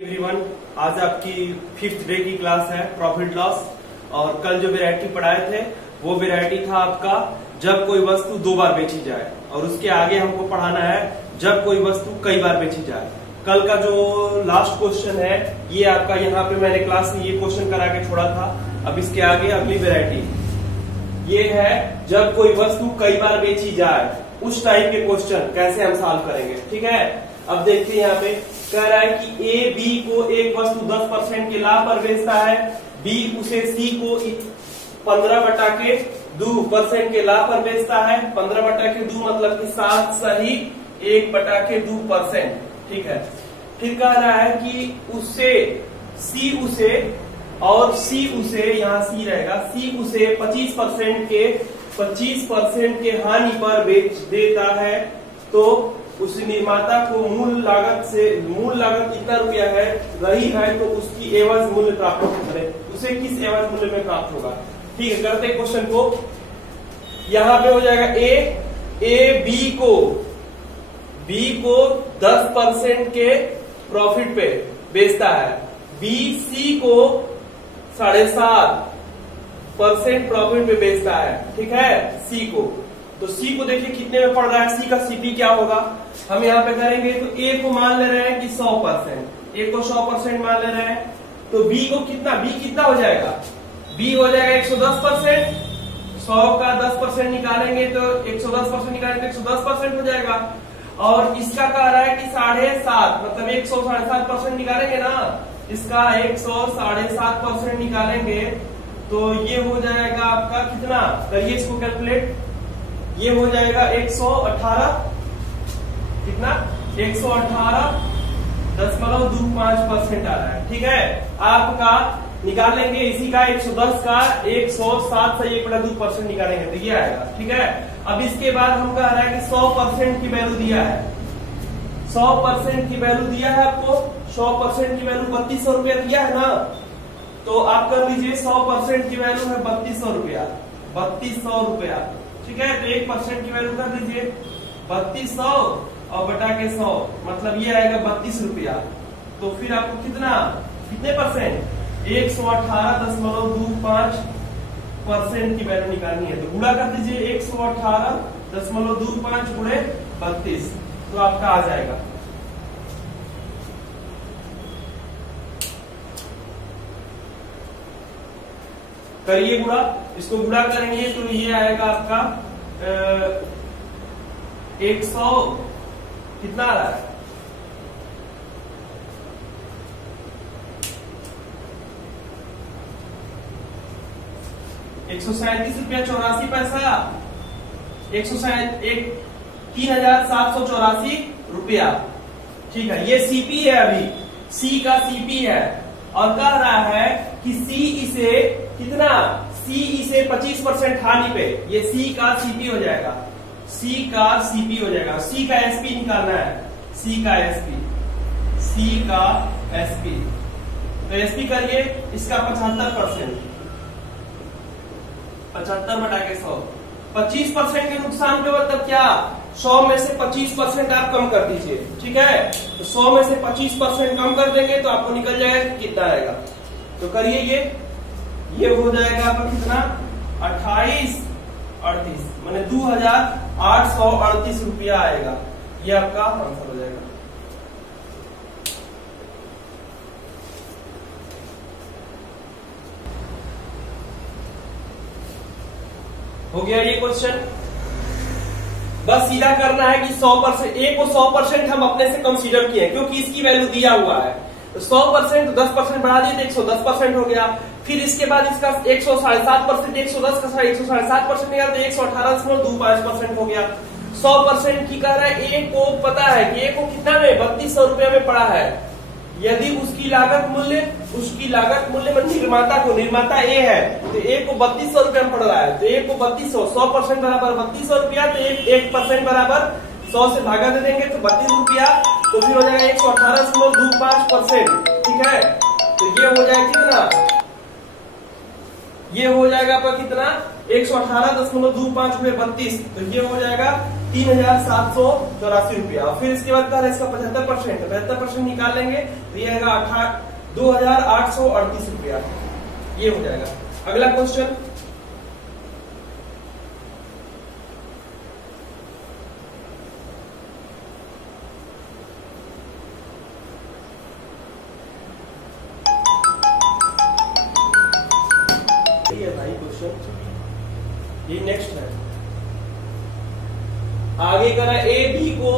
Everyone, आज आपकी 5th day की क्लास है प्रॉफिट लॉस। और कल जो वैरायटी पढ़ाए थे वो वैरायटी था आपका जब कोई वस्तु 2 बार बेची जाए, और उसके आगे हमको पढ़ाना है जब कोई वस्तु कई बार बेची जाए। कल का जो लास्ट क्वेश्चन है ये आपका यहाँ पे मैंने क्लास में ये क्वेश्चन करा के छोड़ा था। अब इसके आगे अगली वैरायटी ये है जब कोई वस्तु कई बार बेची जाए, उस टाइप के क्वेश्चन कैसे हम सॉल्व करेंगे। ठीक है, अब देखते हैं यहाँ पे कह रहा है कि ए बी को एक वस्तु 10% के लाभ पर बेचता है, बी उसे सी को 15/2% के लाभ पर बेचता है। 15/2 मतलब कि 7 सही 1/2%। ठीक है, फिर कह रहा है कि उससे सी उसे और सी उसे, यहाँ सी रहेगा, सी उसे 25% के हानि पर बेच देता है, तो उस निर्माता को मूल लागत कितना रुपया है रही है, तो उसकी एवज मूल्य प्राप्त करें। उसे किस एवज मूल्य में प्राप्त होगा। ठीक है, करते क्वेश्चन को। यहां पे हो जाएगा ए बी को 10% के प्रॉफिट पे बेचता है, बी सी को 7.5% प्रॉफिट पे बेचता है। ठीक है, सी को, तो सी को देखिए कितने में पड़ रहा है, सी का सीपी क्या होगा हम यहाँ पे करेंगे। तो ए को मान ले रहे हैं कि 100%, ए को 100% मान ले रहे हैं, तो बी को कितना हो जाएगा, बी हो जाएगा 110%। 100 का 10% निकालेंगे तो 110% निकालेंगे तो 110% हो जाएगा। और इसका कह रहा है कि 7.5 मतलब 107.5% निकालेंगे ना, इसका 107.5% निकालेंगे तो ये हो जाएगा आपका कितना, करिए इसको कैलकुलेट, ये हो जाएगा 118, कितना 118.25% आ रहा है। ठीक है, आपका निकालेंगे इसी का 110 का 107 से 1/2% निकालेंगे तो ये आएगा। ठीक है, अब इसके बाद हम कह रहा है कि 100% की वैल्यू दिया है, 100% की वैल्यू दिया है आपको, 100% की वैल्यू 3200 रुपया दिया है ना, तो आप कर लीजिए 100% की वैल्यू है 3200 रुपया, 3200 रुपया। ठीक है, तो 1% की वैल्यू कर दीजिए 3200 और बटा के 100 मतलब ये आएगा 32 रुपया। तो फिर आपको कितने परसेंट, 118.25% की वैल्यू निकालनी है, तो गुणा कर दीजिए 118.25 गुणे 32, तो आपका आ जाएगा। करिए गुणा, इसको गुणा करेंगे तो ये आएगा आपका 100 कितना आ रहा है, 137 रुपया 84 पैसा, 3,784 रुपया। ठीक है, ये सीपी है, अभी सी का सीपी है, और कह रहा है कि सी इसे 25% हानि पे, ये सी का सीपी हो जाएगा, सी का सीपी हो जाएगा। सी का एसपी निकालना है, सी का एसपी तो एसपी करिए इसका 75%, 75/100, 25% के नुकसान के मतलब क्या, 100 में से 25% आप कम कर दीजिए। ठीक है, तो 100 में से 25% कम कर देंगे तो आपको निकल जाएगा कितना आएगा। तो करिए ये हो जाएगा आपका कितना, 2838 माने 2838 रुपया आएगा, ये आपका आंसर हो जाएगा। हो गया ये क्वेश्चन। बस सीधा करना है कि 100%, ए को 100% हम अपने से कंसीडर किए क्योंकि इसकी वैल्यू दिया हुआ है, तो 100% 10% बढ़ा दिए तो 110% हो गया। फिर इसके बाद इसका 107%, 110 का 107% निकाल तो 118.25% हो गया। 100% की कह रहा है, ए को पता है कि ए को कितना में 3200 रुपया में पड़ा है, यदि उसकी लागत मूल्य में निर्माता ए है, तो ए को 3200 रुपया में पड़ रहा है, तो ए को 3200, 100% बराबर 3200 रुपया, तो 1% बराबर 100 से भागा दे देंगे तो 32 रुपया, तो फिर हो जाएगा 118.25%। ठीक है, तो ये हो जाएगा कितना, ये हो जाएगा आपका कितना 118.25 में 32, तो ये हो जाएगा 3,784 रुपया। फिर इसके बाद कह रहा है इसका 75%, 75% निकाल लेंगे तो ये आएगा 2,838 रुपया, ये हो जाएगा। अगला क्वेश्चन, ये नेक्स्ट है। आगे करा ए बी को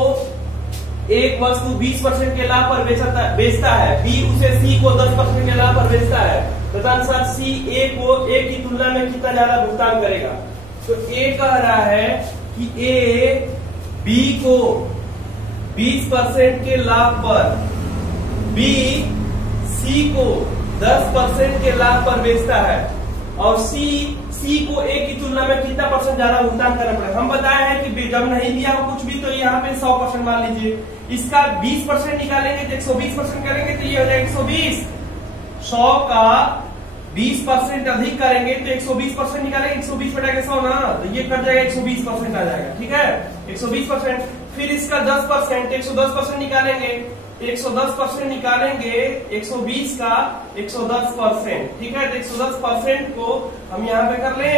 एक वस्तु 20% के लाभ पर बेचता है, बी उसे सी को 10% के लाभ पर बेचता है, तदनुसार सी ए को ए की तुलना में कितना ज्यादा भुगतान करेगा। तो ए कह रहा है कि ए बी को 20% के लाभ पर, बी सी को 10% के लाभ पर बेचता है, और सी को ए की तुलना में कितना परसेंट ज्यादा भुगतान करना पड़ेगा। हम बताया है कि जब नहीं दिया हो कुछ भी तो यहाँ पे 100% मान लीजिए, इसका 20% निकालेंगे तो 120% करेंगे तो ये हो जाएगा 120। 100 का 20% अधिक करेंगे तो 120% निकालेंगे, 120 बटा 100 ना, तो ये कट जाएगा 120% आ जाएगा, ठीक है 120%। फिर इसका 10%, 110% निकालेंगे, 110% निकालेंगे 120 का 110%, ठीक है। तो 110% को हम यहाँ पे कर ले,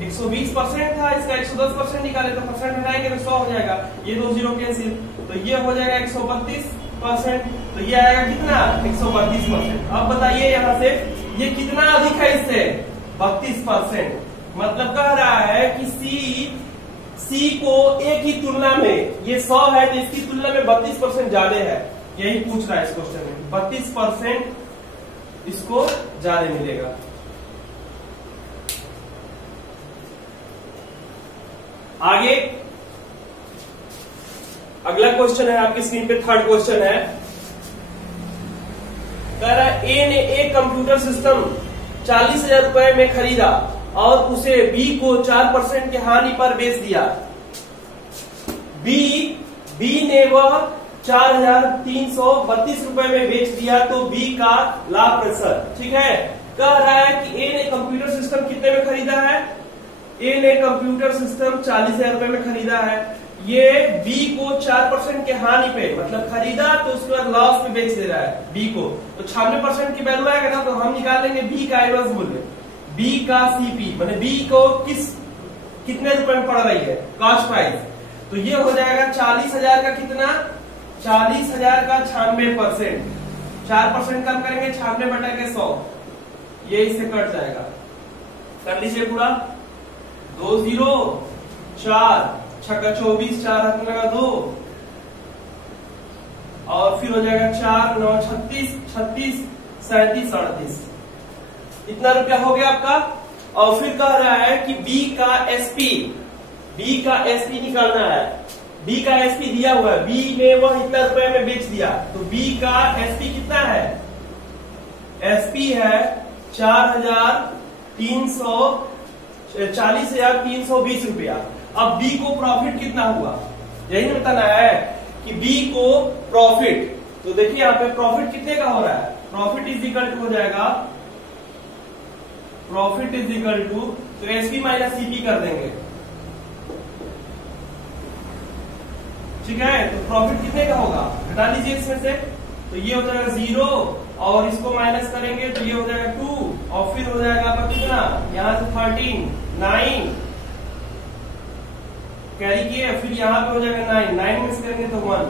120% था इसका, 110% निकाले तो परसेंट हटाएंगे तो 100 हो जाएगा, ये 2 जीरो कैंसिल, तो ये हो जाएगा 132%, तो ये आएगा कितना 132%। अब बताइए यहाँ से ये कितना अधिक है इससे, 32%। मतलब कह रहा है कि सी को ए की तुलना में, ये 100 है तो इसकी तुलना में 32% ज्यादा है, यही पूछ रहा है इस क्वेश्चन में, 32% इसको ज्यादा मिलेगा। आगे अगला क्वेश्चन है आपकी स्क्रीन पे, थर्ड क्वेश्चन है। कह रहा है ए ने एक कंप्यूटर सिस्टम 40,000 रुपए में खरीदा और उसे बी को 4% की हानि पर बेच दिया। बी ने वह 4,332 रुपए में बेच दिया, तो बी का लाभ प्रतिशत, ठीक है। कह रहा है कि ए ने कंप्यूटर सिस्टम कितने में खरीदा है, ए ने कंप्यूटर सिस्टम 40,000 रुपए में खरीदा है, ये बी को 4% के हानि पे, मतलब खरीदा तो उसके बाद लॉस पे बेच दे रहा है बी को, तो 96% की वैल्यू आएगा ना, तो हम निकाल लेंगे बी का एवरेज मूल्य, बी का सीपी, मतलब बी को कितने रुपए में पड़ रही है, कॉस्ट प्राइस। तो ये हो जाएगा 40,000 का कितना, 40,000 का 96%, 4% कम करेंगे 96 बटा के 100, ये इससे कट जाएगा। कर लीजिए पूरा, 2 जीरो 4 छक्का 24, 4 हाथ में लगा 2, और फिर हो जाएगा 4 9 36, 36 37 38, इतना रुपया हो गया आपका। और फिर कह रहा है कि बी का एसपी निकालना है, बी का एसपी दिया हुआ है, बी ने वह इतना रुपए में बेच दिया, तो बी का एसपी कितना है, एसपी है 40,320 रुपया। अब बी को प्रॉफिट कितना हुआ, यही बताना है कि बी को प्रॉफिट, तो देखिए यहाँ पे प्रॉफिट कितने का हो रहा है, प्रॉफिट इज इक्वल टू हो जाएगा, प्रॉफिट इज इक्वल टू, तो एसपी माइनस सीपी कर देंगे, ठीक है। तो प्रॉफिट कितने का होगा, घटा लीजिए इसमें से, तो ये हो जाएगा 0, और इसको माइनस करेंगे तो ये हो जाएगा 2, और फिर हो जाएगा आपका कितना, यहां से 13 9 कैरी किए, फिर यहां पे हो जाएगा 9 मिस करेंगे तो 1,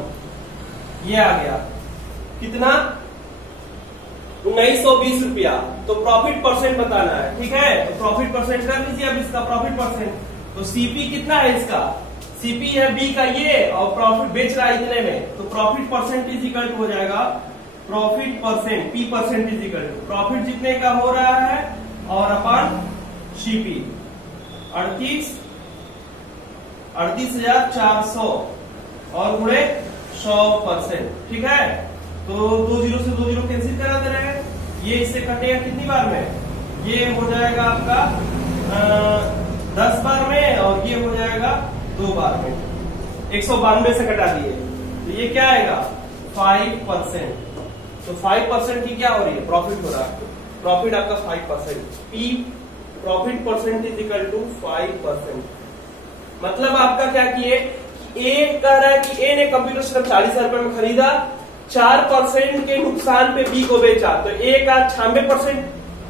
ये आ गया कितना 1920 रुपया। तो प्रॉफिट परसेंट बताना है, ठीक है। तो प्रॉफिट परसेंट कर लीजिए अब इसका प्रॉफिट परसेंट, तो सीपी कितना है इसका, सीपी है बी का ये, और प्रॉफिट बेच रहा है इतने में, तो profit percent is equal to हो जाएगा, profit percent P percent is equal to profit जितने का हो रहा है और अपन सीपी 38,400 और गुणे 100%, ठीक है। तो 2 जीरो से 2 जीरो कैंसिल करा दे रहे हैं, ये इससे कटेगा कितनी बार में, ये हो जाएगा आपका 10 बार में, और ये हो जाएगा 2 बार में, 192 से कटा दिए, तो ये क्या आएगा 5%। तो 5% की क्या हो रही है, प्रॉफिट हो रहा है, प्रॉफिट आपका 5%, P profit percent is equal to 5%। मतलब आपका क्या किए, ए कह रहा है कि ए ने कंप्यूटर सिस्टम 40,000 रुपए में खरीदा, 4% के नुकसान पे बी को बेचा, तो ए का 96%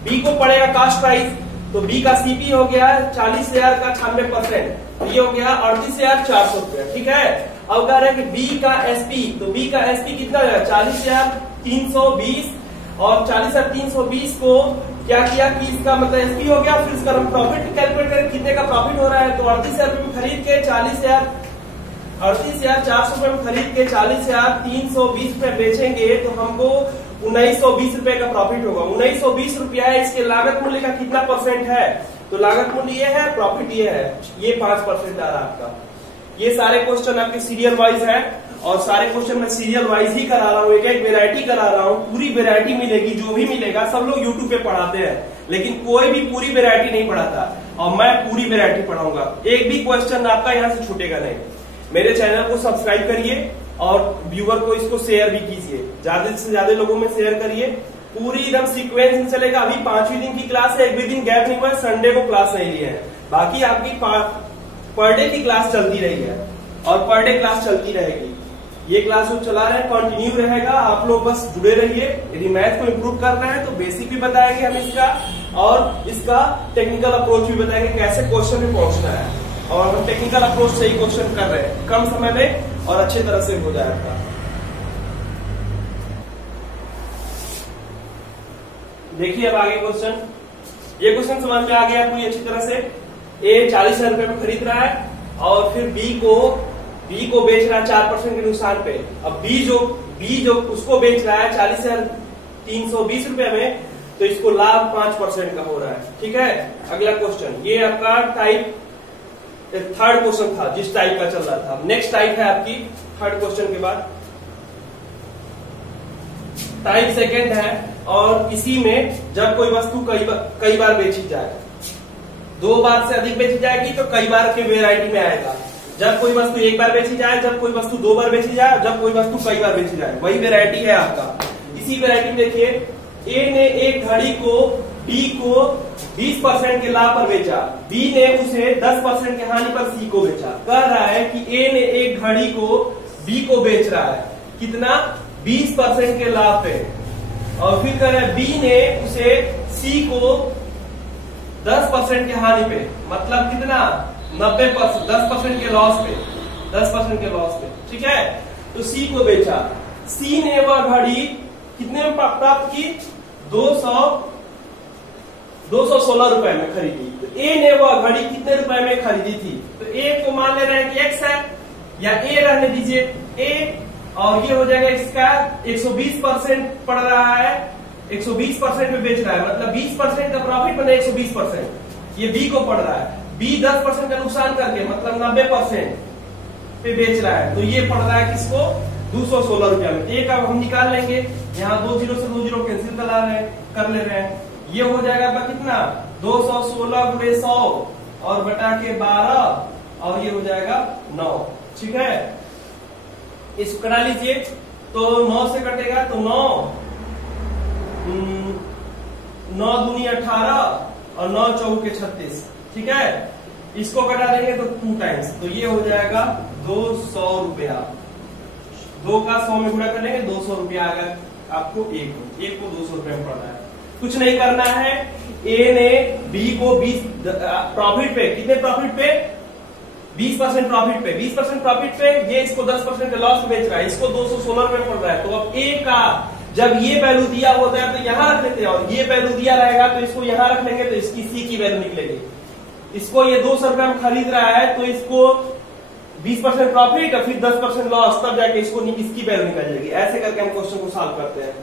बी को पड़ेगा कास्ट प्राइस, तो बी का सीपी हो गया 40,000 का 96%, ये हो गया 38,400 रुपया। ठीक है, अब कह रहा है कि बी का एसपी, तो बी का एसपी कितना हो गया 40,320, और 40,320 को क्या किया कि इसका मतलब एसपी हो गया, फिर इसका हम प्रॉफिट कैलकुलेट करें कितने का प्रॉफिट हो रहा है, तो 38,000 रुपए में खरीद के 38,400 रुपए में खरीद के 40,320 रुपए बेचेंगे तो हमको 1,920 रुपए का प्रॉफिट होगा। 1,920 रुपया है, इसके लागत मूल्य का कितना परसेंट है, तो लागत मूल्य ये है, प्रॉफिट ये है, ये 5% आ रहा है आपका। ये सारे क्वेश्चन आपके सीरियल वाइज है, और सारे क्वेश्चन मैं सीरियल वाइज ही करा रहा हूँ, एक एक वेरायटी करा रहा हूँ, पूरी वेरायटी मिलेगी, जो भी मिलेगा सब लोग यूट्यूब पे पढ़ाते हैं, लेकिन कोई भी पूरी वेरायटी नहीं पढ़ाता, और मैं पूरी वेरायटी पढ़ाऊंगा, एक भी क्वेश्चन आपका यहाँ से छूटेगा नहीं। मेरे चैनल को सब्सक्राइब करिए और व्यूअर को इसको शेयर भी कीजिए, ज्यादा से ज्यादा लोगों में शेयर करिए, पूरी एकदम सीक्वेंस में चलेगा। अभी 5वें दिन की क्लास है, एक भी दिन गैप नहीं हुआ, संडे को क्लास नहीं लिए है, बाकी आपकी पर डे की क्लास चलती रही है, और पर डे क्लास चलती रहेगी। ये क्लास जो चला रहे हैं कंटिन्यू रहेगा, आप लोग बस जुड़े रहिए। यदि मैथ को इम्प्रूव करना है तो बेसिक भी बताएंगे हम इसका, और इसका टेक्निकल अप्रोच भी बताएंगे, कैसे क्वेश्चन में पहुंचना है, और हम टेक्निकल अप्रोच से ही क्वेश्चन कर रहे हैं, कम समय में और अच्छे तरह से हो जाएगा। देखिए अब आगे क्वेश्चन, ये क्वेश्चन समझ में आ गया पूरी अच्छी तरह से। ए 40,000 रुपए में खरीद रहा है, और फिर बी को बेच रहा है 4% के नुकसान पे। अब बी जो उसको बेच रहा है 40,320 रुपए में, तो इसको लाभ 5% का हो रहा है। ठीक है, अगला क्वेश्चन, ये आपका टाइप थर्ड क्वेश्चन था जिस टाइप का चल रहा था। नेक्स्ट टाइप है आपकी थर्ड क्वेश्चन के बाद टाइप सेकेंड है, और इसी में जब कोई वस्तु कई बार बेची जाए, 2 बार से अधिक बेची जाएगी तो कई बार के वेराइटी में आएगा। जब कोई वस्तु 1 बार बेची जाए, जब कोई वस्तु 2 बार बेची जाए, जब कोई वस्तु कई बार बेची जाए, वही वेराइटी है आपका। इसी वेराइटी में देखिए, ए ने एक घड़ी को बी को 20% के लाभ पर बेचा, बी ने उसे 10% के हानि पर सी को बेचा। कह रहा है कि ए ने एक घड़ी को बी को बेच रहा है कितना, 20% के लाभ पे, और फिर कह रहा है बी ने उसे सी को 10% के हानि पे, मतलब कितना 90%, 10% के लॉस पे, 10% के लॉस पे। ठीक है, तो सी को बेचा, सी ने वह घड़ी कितने में प्राप्त की, 216 रुपए में खरीदी। तो ए ने वह घड़ी कितने रुपए में खरीदी थी, तो ए को मान ले रहे हैं कि एक्स है, या ए रहने दीजिए ए, और ये हो जाएगा इसका 120% पड़ रहा है, 120% में बेच रहा है, मतलब 20% का प्रॉफिट बने 120%, ये बी को पड़ रहा है, बी 10% का नुकसान करके मतलब 90% पे बेच रहा है, तो ये पड़ रहा है किसको, 216 रुपया में। एक अब हम निकाल लेंगे, यहाँ 2 जीरो से 2 जीरो कैंसिल कर ले रहे हैं, ये हो जाएगा आपका कितना 216 गुणे 100 और बटा के 12, और ये हो जाएगा 9। ठीक है, इसको कटा लीजिए, तो 9 से कटेगा तो 9 दूनी 18 और 9 चौके 36। ठीक है, इसको कटा देंगे तो 2 टाइम्स, तो ये हो जाएगा 200 रुपया, 2 का 100 में गुणा कर लेंगे 200 रुपया आएगा आपको, एक को 200 रुपया में पड़ना है। कुछ नहीं करना है, ए ने बी को 20 प्रॉफिट पे, कितने प्रॉफिट पे, 20% प्रॉफिट पे, 20% प्रॉफिट पे, ये इसको 10% के लॉस बेच रहा है, इसको 216 रुपए पड़ रहा है। तो अब ए का जब ये वैल्यू दिया होता है तो यहां रख लेते हैं, और ये वैल्यू दिया रहेगा तो इसको यहां रख लेंगे, तो इसकी सी की वैल्यू निकलेगी। इसको ये 200 रुपए में खरीद रहा है, तो इसको 20% प्रॉफिट और फिर 10% लॉस, तब जाके इसकी वैल्यू निकल जाएगी। ऐसे करके हम क्वेश्चन को सॉल्व करते हैं।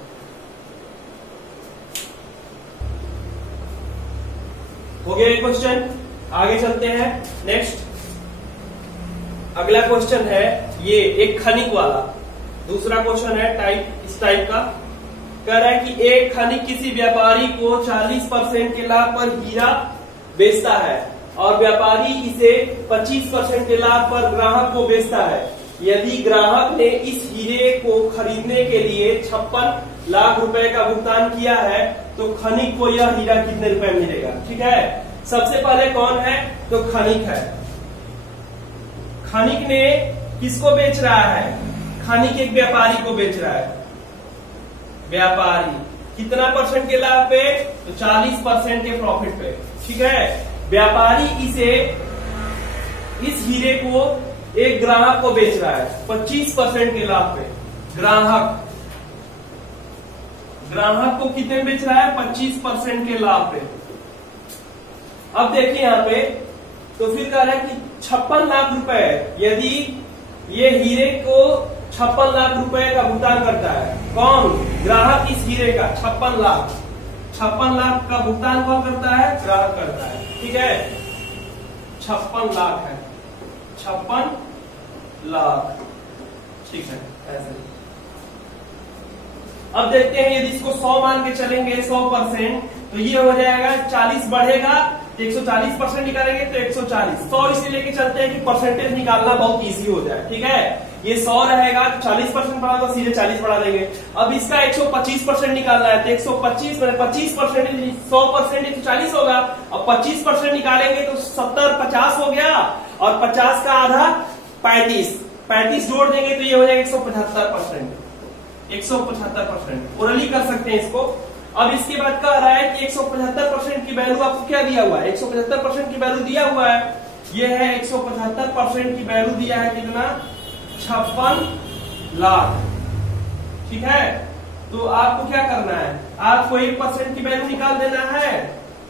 हो गया ये क्वेश्चन, आगे चलते हैं। नेक्स्ट अगला क्वेश्चन है ये एक खनिक वाला, दूसरा क्वेश्चन है टाइप इस टाइप का। कह रहा है कि एक खनिक किसी व्यापारी को 40% के लाभ पर हीरा बेचता है और व्यापारी इसे 25% के लाभ पर ग्राहक को बेचता है। यदि ग्राहक ने इस हीरे को खरीदने के लिए 56 लाख रुपए का भुगतान किया है तो खनिक को यह हीरा कितने रुपए मिलेगा। ठीक है, सबसे पहले कौन है, तो खनिक है। खनिक ने किसको बेच रहा है? खनिक एक व्यापारी को बेच रहा है। व्यापारी कितना परसेंट के लाभ पे? तो 40% के प्रॉफिट पे। ठीक है, व्यापारी इस हीरे को एक ग्राहक को बेच रहा है 25% के लाभ पे। ग्राहक को कितने में बेच रहा है? 25% के लाभ पे। अब देखिए यहां पे, तो फिर कह रहा है कि 56 लाख रुपए, यदि ये हीरे को 56 लाख रुपए का भुगतान करता है, कौन? ग्राहक इस हीरे का 56 लाख का भुगतान कौन करता है? ग्राहक करता है। ठीक है, 56 लाख है, 56 लाख। ठीक है, ऐसे। अब देखते हैं, यदि इसको 100 मान के चलेंगे, 100%, तो ये हो जाएगा 40 बढ़ेगा, 140% निकालेंगे तो 140। 100 इसे लेके चलते हैं कि परसेंटेज निकालना बहुत इजी हो जाए। ठीक है, ये 100 रहेगा, 40% बढ़ा तो सीधे 40 बढ़ा देंगे। अब इसका 125% निकालना है, तो 125 में 25%, 100% 140 होगा। अब 25% निकालेंगे तो 70, 50 हो गया, और 50 का आधा 35 जोड़ देंगे तो ये हो जाएगा 175%। 175% ओरली कर सकते हैं इसको। अब इसके बाद कह रहा है कि 175% की वैल्यू आपको क्या दिया हुआ है? 175% की वैल्यू दिया हुआ है, ये है 175% की वैल्यू दिया है कितना? 56 लाख। ठीक है, तो आपको क्या करना है? आपको 1% की वैल्यू निकाल देना है,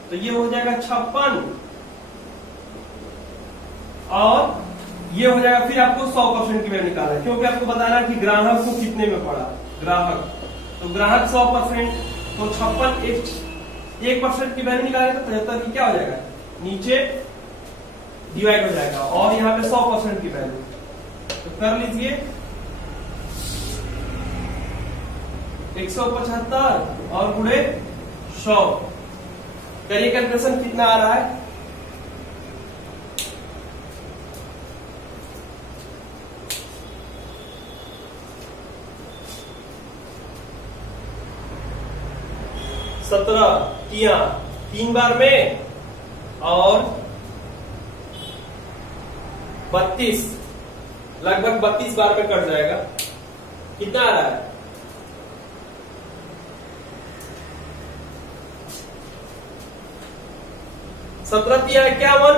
तो ये हो जाएगा 56, और ये हो जाएगा, फिर आपको 100% की वैल्यू निकालना है, क्योंकि आपको बताना है कि ग्राहक को कितने में पड़ा। ग्राहक 100%, तो 56 1% की वैल्यू निकालेंगे तो 75 की क्या हो जाएगा? नीचे डिवाइड हो जाएगा, और यहाँ पे 100% की वैल्यू, तो कर लीजिए 175 और गुणे 100। करिए कैलकुलेशन, कितना आ रहा है? तिया 3 बार में, और 32, लगभग 32 बार में कट जाएगा। कितना आ रहा है? 17 तिया 51,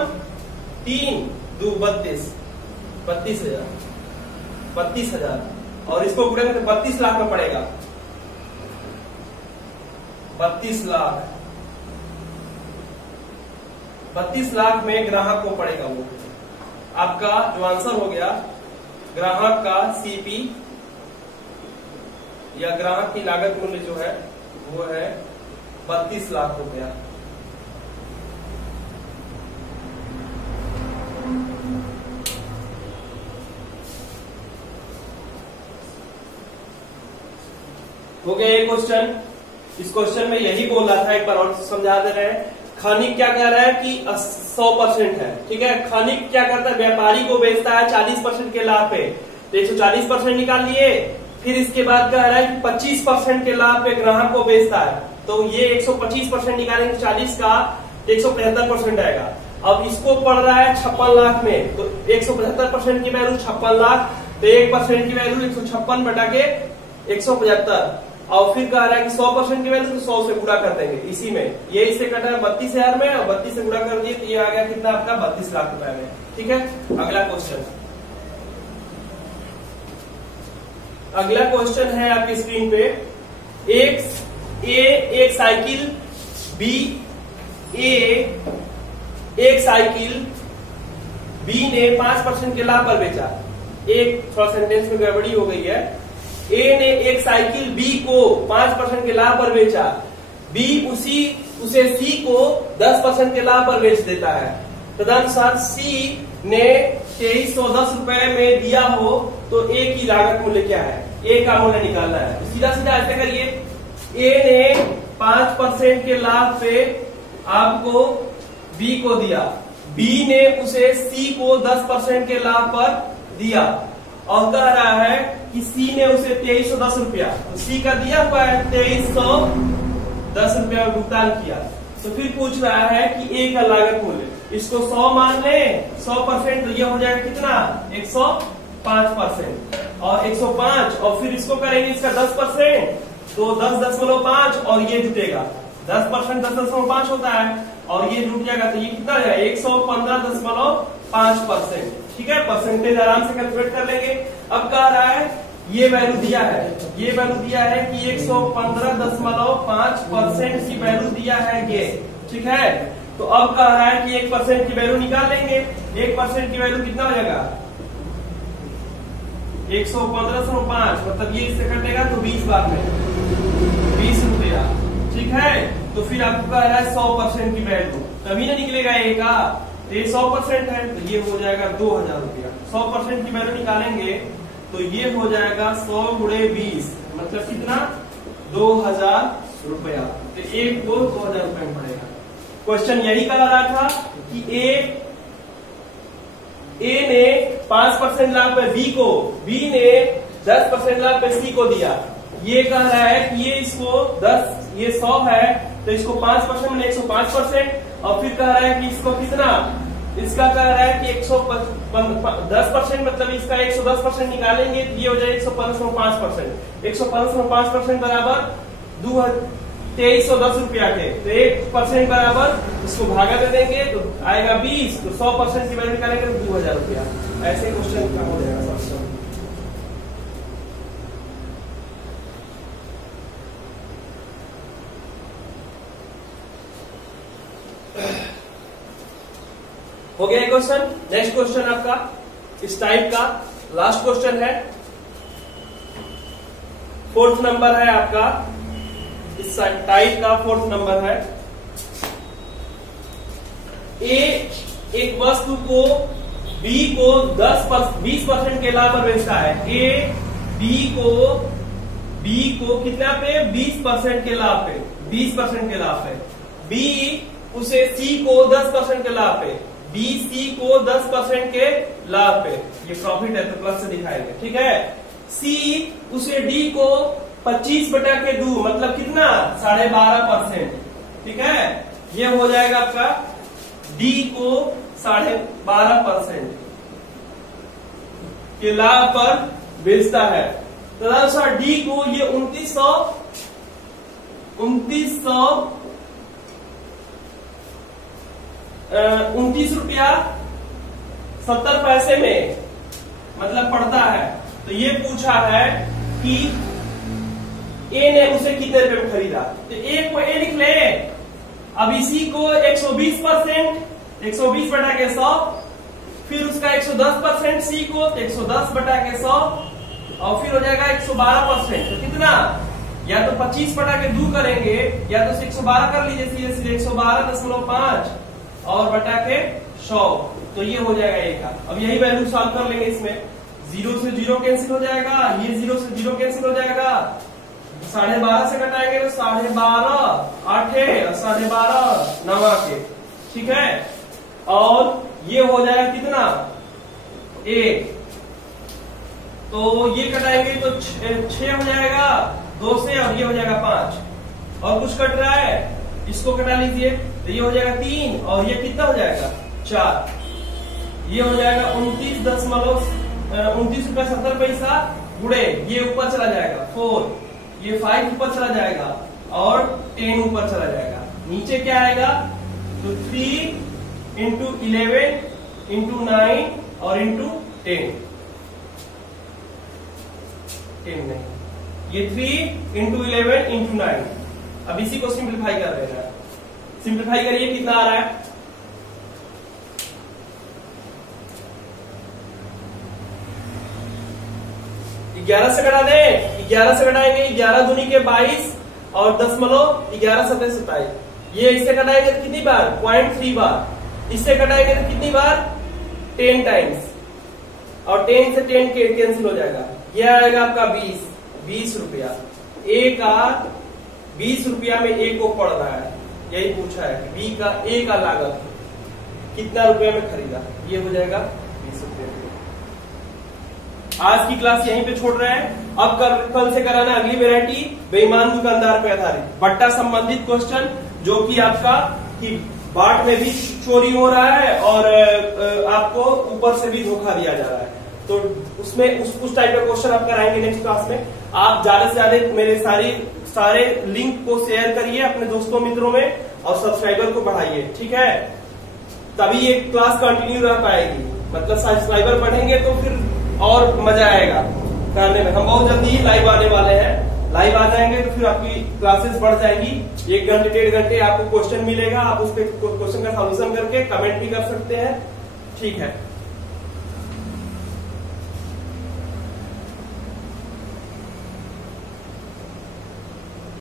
3 2 32, 32,000, और इसको गुणेंगे तो 32 लाख में पड़ेगा। 32 लाख में ग्राहक को पड़ेगा वो। आपका जो आंसर हो गया, ग्राहक का सीपी या ग्राहक की लागत मूल्य जो है वो है 32 लाख रुपया। हो गया ये क्वेश्चन। इस क्वेश्चन में यही बोल रहा था, एक बार और समझा दे रहे हैं। खनिक क्या कह रहा है कि 100% है। ठीक है, खनिक क्या करता है? व्यापारी को बेचता है 40% के लाभ पे, तो 140% निकाल लिए। फिर इसके बाद कह रहा है कि 25% के लाभ पे ग्राहक को बेचता है, तो ये 125% निकालेंगे 40 का, 175% आएगा। अब इसको पड़ रहा है 56 लाख में, तो 175% की वैल्यू 56 लाख, तो 1% की वैल्यू 156 बटा के 175, और फिर कह रहा है कि 100% की वैल्यू तो 100 से गुणा कर देंगे। इसी में ये इससे कटा है 32,000 में, और 32 से गुणा कर दिए तो ये आ गया कितना? आपका 32 लाख रुपए में। ठीक है, अगला क्वेश्चन है आपकी स्क्रीन पे। एक साइकिल बी ने 5% के लाभ पर बेचा। एक थोड़ा सेंटेंस में गड़बड़ी हो गई है। ए ने एक साइकिल बी को 5% के लाभ पर बेचा, बी उसे सी को 10% के लाभ पर बेच देता है। तदनुसार सी ने 2310 रुपए में दिया हो, तो ए की लागत मूल्य क्या है? ए का मूल्य निकालना है। तो सीधा सीधा ऐसे करिए, ए ने 5% के लाभ पे आपको बी को दिया, बी ने उसे सी को 10% के लाभ पर दिया, और कह रहा है कि सी ने उसे 2310 रुपया, तो सी का दिया हुआ है 2310 रुपया भुगतान किया। तो फिर पूछ रहा है कि ए का लागत मूल्य, इसको 100 मान ले, 100%, तो ये हो जाएगा कितना? 5% और 105 और फिर इसको करेंगे इसका 10% तो 10.5 और ये जुटेगा 10% 10.5 होता है और ये जुट जाएगा तो ये कितना है 115.5%। ठीक है, परसेंटेज आराम से कैलकुलेट कर लेंगे। अब कह रहा है ये वैल्यू दिया है, ये वैल्यू दिया है कि 115.5% की वैल्यू दिया है ये। ठीक है, तो अब कह रहा है कि 1% की वैल्यू निकाल लेंगे। 1% की वैल्यू कितना हो जाएगा 115.5 मतलब ये इससे कटेगा तो 20 बार में 20 रुपया। ठीक है, तो फिर आपको कह रहा है 100% की वैल्यू तभी ना निकलेगा ये का, ये 100% है तो ये हो जाएगा 2000 रुपया। 100% की वैल्यू निकालेंगे तो ये हो जाएगा 100 गुणे 20 मतलब कितना 2000 रुपया। तो एक को 2000 रुपए में पड़ेगा। क्वेश्चन यही कह रहा था कि ए ने 5% लाभ पे बी को, बी ने 10% लाभ पे सी को दिया। ये कह रहा है कि ये इसको 10 ये 100 है तो इसको 5% में 105% और फिर कह रहा है कि इसको कितना, इसका कह रहा है कि 10% मतलब इसका 110% निकालेंगे तो ये हो जाए 115.5%। 115.5% बराबर 2310 रुपया के, तो 1% बराबर इसको भागा दे देंगे तो आएगा 20, तो 100% की वैल्यू निकालेंगे तो 2000 रुपया। ऐसे क्वेश्चन का हो जाएगा सब। हो गया क्वेश्चन। नेक्स्ट क्वेश्चन आपका इस टाइप का लास्ट क्वेश्चन है, 4th नंबर है आपका, इस टाइप का 4th नंबर है। ए एक वस्तु को बी को 20% के लाभ पर बेचता है। ए बी को कितना पे 20% के लाभ पे, 20% के लाभ पे। बी उसे सी को 10% के लाभ पे, बी सी को 10% के लाभ पे, ये प्रॉफिट है तो प्लस से दिखाएंगे। ठीक है, सी उसे डी को 25/2 मतलब कितना 12.5%। ठीक है, ये हो जाएगा आपका डी को 12.5% के लाभ पर बेचता है। तदनुसार डी को ये 29 रुपया 70 पैसे में मतलब पड़ता है। तो ये पूछा है कि ए ने उसे कितने रुपए में खरीदा, तो ए को ए लिख ले। अब इसी को 120%, 120/100, फिर उसका 110% सी को 110/100 और फिर हो जाएगा 112%। तो कितना, या तो 25/2 करेंगे या तो 112 कर लीजिए सीधे 112.5 और बटा के 100, तो ये हो जाएगा ए का। अब यही वैल्यू सॉल्व कर लेंगे। इसमें 0 से 0 कैंसिल हो जाएगा, ये 0 से 0 कैंसिल हो जाएगा, 12.5 से घटाएंगे तो 12.5 8 और 12.5 9 के। ठीक है, और ये हो जाएगा कितना 1, तो ये कटाएंगे तो 6 हो जाएगा 2 से, और ये हो जाएगा 5 और कुछ कट रहा है इसको कटा लीजिए तो ये हो जाएगा 3 और ये कितना हो जाएगा 4, ये हो जाएगा 29 रुपया 70 पैसा गुड़े ये ऊपर चला जाएगा 4, ये 5 ऊपर चला जाएगा और 10 ऊपर चला जाएगा। नीचे क्या आएगा तो 3 into 11 into 9 और into 10 नहीं, ये 3 into 11 into 9। अब इसी को सिंप्लीफाई कर रहे हैं, सिंप्लीफाई करिए कितना आ रहा है 11 से घटा दें, 11 से घटाएंगे 11 दूनी के 22 और 10.11 7 27। ये इससे घटाएंगे तो कितनी बार 0.3 बार, इससे घटाएंगे तो कितनी बार 10 टाइम्स और 10 से 10 कैंसिल हो जाएगा। ये आएगा आपका 20 रुपया। ए का 20 रुपया में ए को पड़ रहा है, यही पूछा है कि बी का ए का लागत कितना रुपया में खरीदा, ये हो जाएगा 20 रुपया। आज की क्लास यहीं पे छोड़ रहे हैं। अब कल से कराना अगली वैरायटी बेईमान दुकानदार पे आधारित बट्टा संबंधित क्वेश्चन, जो कि आपका कि बाट में भी चोरी हो रहा है और आपको ऊपर से भी धोखा दिया जा रहा है। तो उसमें उस टाइप का क्वेश्चन आप कराएंगे नेक्स्ट क्लास में। आप ज्यादा से ज्यादा मेरे सारे लिंक को शेयर करिए अपने दोस्तों मित्रों में और सब्सक्राइबर को बढ़ाइए, ठीक है। तभी ये क्लास कंटिन्यू रह पाएगी, मतलब सब्सक्राइबर बढ़ेंगे तो फिर और मजा आएगा करने में। हम बहुत जल्दी ही लाइव आने वाले हैं, लाइव आ जाएंगे तो फिर आपकी क्लासेस बढ़ जाएंगी। 1 घंटे 1.5 घंटे आपको क्वेश्चन मिलेगा, आप उस पर क्वेश्चन का सॉल्यूशन करके कमेंट भी कर सकते हैं, ठीक है।